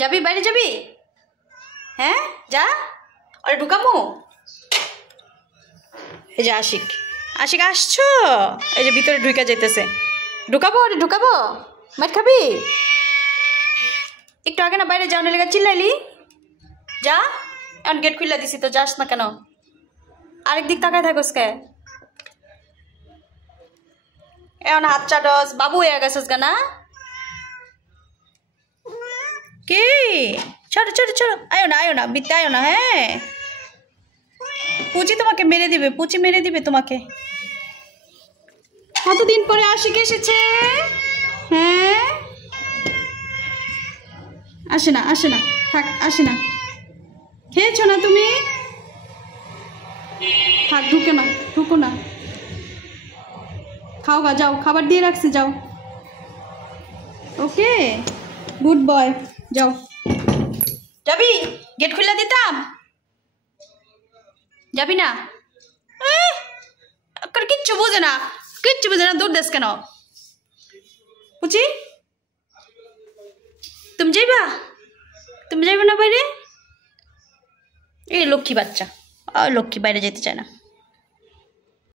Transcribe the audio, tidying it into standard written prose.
যাবি বাইরে যাবি? হ্যাঁ যা, আরে ঢুকামো। এই যে আশিক, আশিক আসছো? এই যে ভিতরে ঢুকা যাইতেছে। ঢুকাবো? আরে ঢুকাবো? মার খাবি? একটু আগে না বাইরে যাওয়ার লেগে চিল্লাইলি? যা, এখন গেট খুলে দিছি তো, যাস না কেন? আরেক দিক তাকায় থাকোস কে? এখন হাত চাটস, বাবু হয়ে গেছস কেনা? কি? চলো চলো চলো, আয়ো না বিতে আয়ো না। হ্যাঁ, পুচি তোমাকে মেরে দিবে, পুচি মেরে দিবে তোমাকে। কতদিন পরে আশিক এসেছে। হ্যাঁ, আসে না থাক, আসে না। খেয়েছো না তুমি? থাক, ঢুকো না, খাও গা, যাও, খাবার দিয়ে রাখছি, যাও। ওকে, গুড বয়, যাও। যাবি? গেট খুলে দিতাম, যাবি না? কিচ্ছু বোঝে না, দূর দেশ কেন? বুঝি তুমি যাইবা না বাইরে? এই লক্ষ্মী বাচ্চা, লক্ষ্মী বাইরে যেতে চায় না।